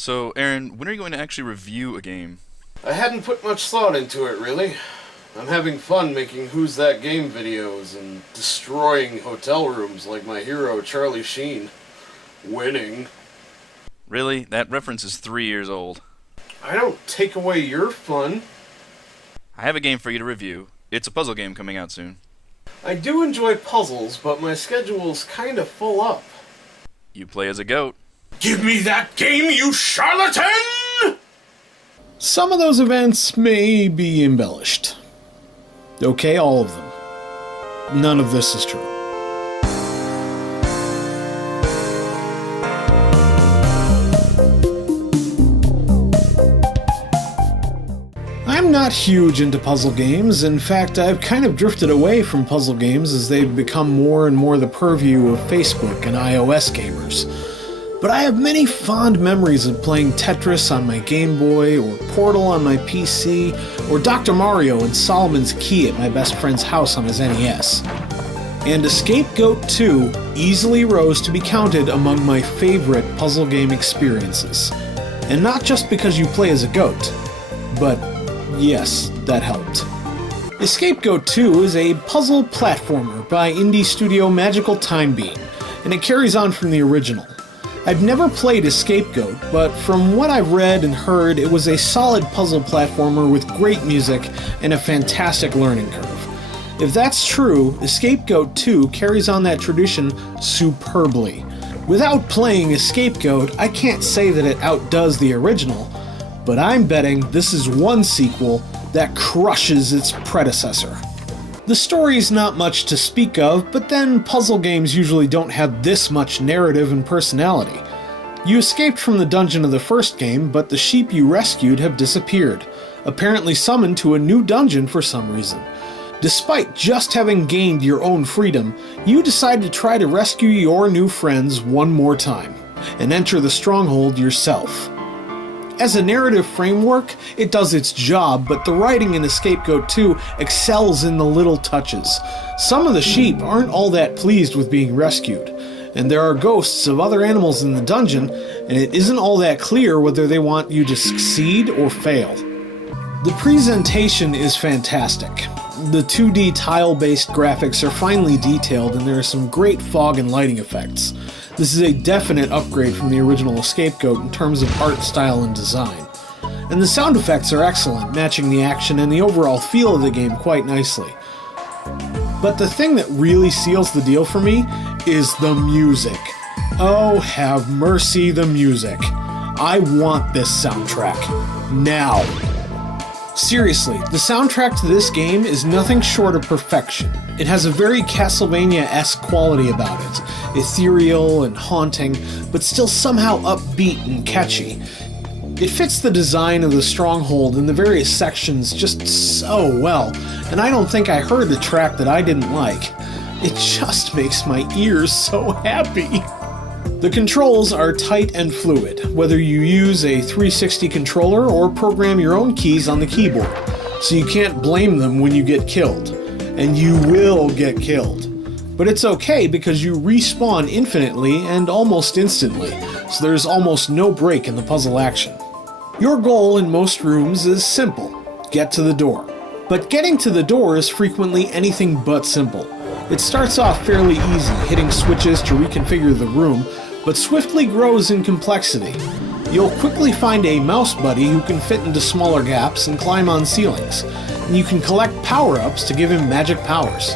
So, Aaron, when are you going to actually review a game? I hadn't put much thought into it, really. I'm having fun making Who's That Game videos and destroying hotel rooms like my hero Charlie Sheen. Winning. Really? That reference is 3 years old. I don't take away your fun. I have a game for you to review. It's a puzzle game coming out soon. I do enjoy puzzles, but my schedule's kinda full up. You play as a goat. Give me that game, you charlatan! Some of those events may be embellished. Okay, all of them. None of this is true. I'm not huge into puzzle games. In fact, I've kind of drifted away from puzzle games as they've become more and more the purview of Facebook and iOS gamers. But I have many fond memories of playing Tetris on my Game Boy, or Portal on my PC, or Dr. Mario and Solomon's Key at my best friend's house on his NES. And Scapegoat 2 easily rose to be counted among my favorite puzzle game experiences. And not just because you play as a goat, but yes, that helped. Scapegoat 2 is a puzzle platformer by indie studio Magical Time Beam, and it carries on from the original. I've never played Scapegoat, but from what I've read and heard, it was a solid puzzle platformer with great music and a fantastic learning curve. If that's true, Scapegoat 2 carries on that tradition superbly. Without playing Scapegoat, I can't say that it outdoes the original, but I'm betting this is one sequel that crushes its predecessor. The story's not much to speak of, but then puzzle games usually don't have this much narrative and personality. You escaped from the dungeon of the first game, but the sheep you rescued have disappeared, apparently summoned to a new dungeon for some reason. Despite just having gained your own freedom, you decide to try to rescue your new friends one more time, and enter the stronghold yourself. As a narrative framework, it does its job, but the writing in Scapegoat 2 excels in the little touches. Some of the sheep aren't all that pleased with being rescued, and there are ghosts of other animals in the dungeon, and it isn't all that clear whether they want you to succeed or fail. The presentation is fantastic. The 2D tile-based graphics are finely detailed, and there are some great fog and lighting effects. This is a definite upgrade from the original Scapegoat in terms of art style and design. And the sound effects are excellent, matching the action and the overall feel of the game quite nicely. But the thing that really seals the deal for me is the music. Oh, have mercy, the music. I want this soundtrack. Now. Seriously, the soundtrack to this game is nothing short of perfection. It has a very Castlevania-esque quality about it, ethereal and haunting, but still somehow upbeat and catchy. It fits the design of the stronghold and the various sections just so well, and I don't think I heard a track that I didn't like. It just makes my ears so happy. The controls are tight and fluid, whether you use a 360 controller or program your own keys on the keyboard, so you can't blame them when you get killed. And you will get killed. But it's okay because you respawn infinitely and almost instantly, so there's almost no break in the puzzle action. Your goal in most rooms is simple: get to the door. But getting to the door is frequently anything but simple. It starts off fairly easy, hitting switches to reconfigure the room, but swiftly grows in complexity. You'll quickly find a mouse buddy who can fit into smaller gaps and climb on ceilings, and you can collect power-ups to give him magic powers.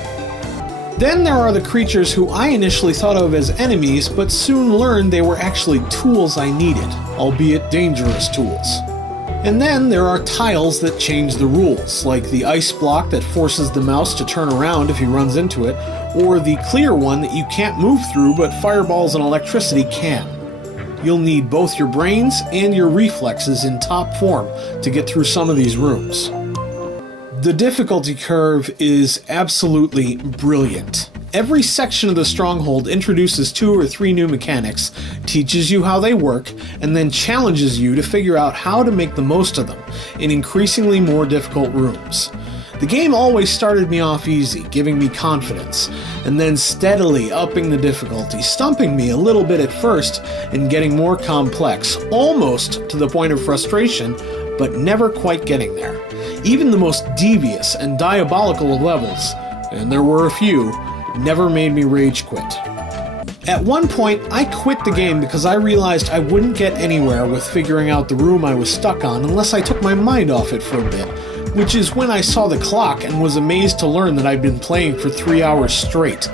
Then there are the creatures who I initially thought of as enemies, but soon learned they were actually tools I needed, albeit dangerous tools. And then there are tiles that change the rules, like the ice block that forces the mouse to turn around if he runs into it, or the clear one that you can't move through but fireballs and electricity can. You'll need both your brains and your reflexes in top form to get through some of these rooms. The difficulty curve is absolutely brilliant. Every section of the stronghold introduces 2 or 3 new mechanics, teaches you how they work, and then challenges you to figure out how to make the most of them in increasingly more difficult rooms. The game always started me off easy, giving me confidence, and then steadily upping the difficulty, stumping me a little bit at first and getting more complex, almost to the point of frustration, but never quite getting there. Even the most devious and diabolical of levels, and there were a few, never made me rage quit. At one point, I quit the game because I realized I wouldn't get anywhere with figuring out the room I was stuck on unless I took my mind off it for a bit, which is when I saw the clock and was amazed to learn that I'd been playing for 3 hours straight.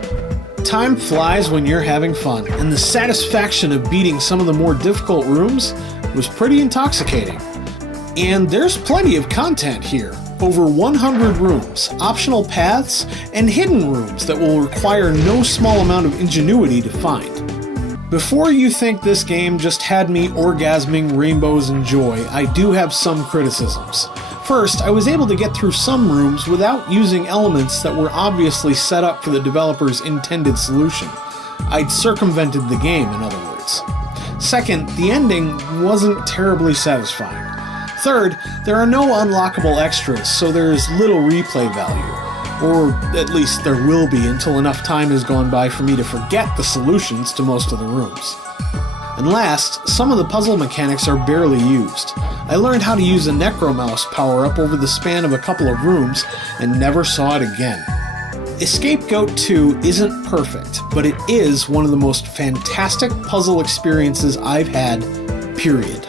Time flies when you're having fun, and the satisfaction of beating some of the more difficult rooms was pretty intoxicating. And there's plenty of content here. Over 100 rooms, optional paths, and hidden rooms that will require no small amount of ingenuity to find. Before you think this game just had me orgasming rainbows and joy, I do have some criticisms. First, I was able to get through some rooms without using elements that were obviously set up for the developer's intended solution. I'd circumvented the game, in other words. Second, the ending wasn't terribly satisfying. Third, there are no unlockable extras, so there is little replay value. Or at least there will be until enough time has gone by for me to forget the solutions to most of the rooms. And last, some of the puzzle mechanics are barely used. I learned how to use a Necromouse power-up over the span of a couple of rooms and never saw it again. Escape Goat 2 isn't perfect, but it is one of the most fantastic puzzle experiences I've had, period.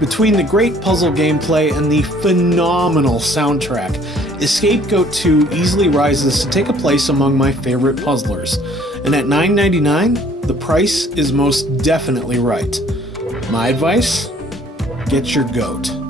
Between the great puzzle gameplay and the phenomenal soundtrack, Escape Goat 2 easily rises to take a place among my favorite puzzlers, and at $9.99, the price is most definitely right. My advice? Get your goat.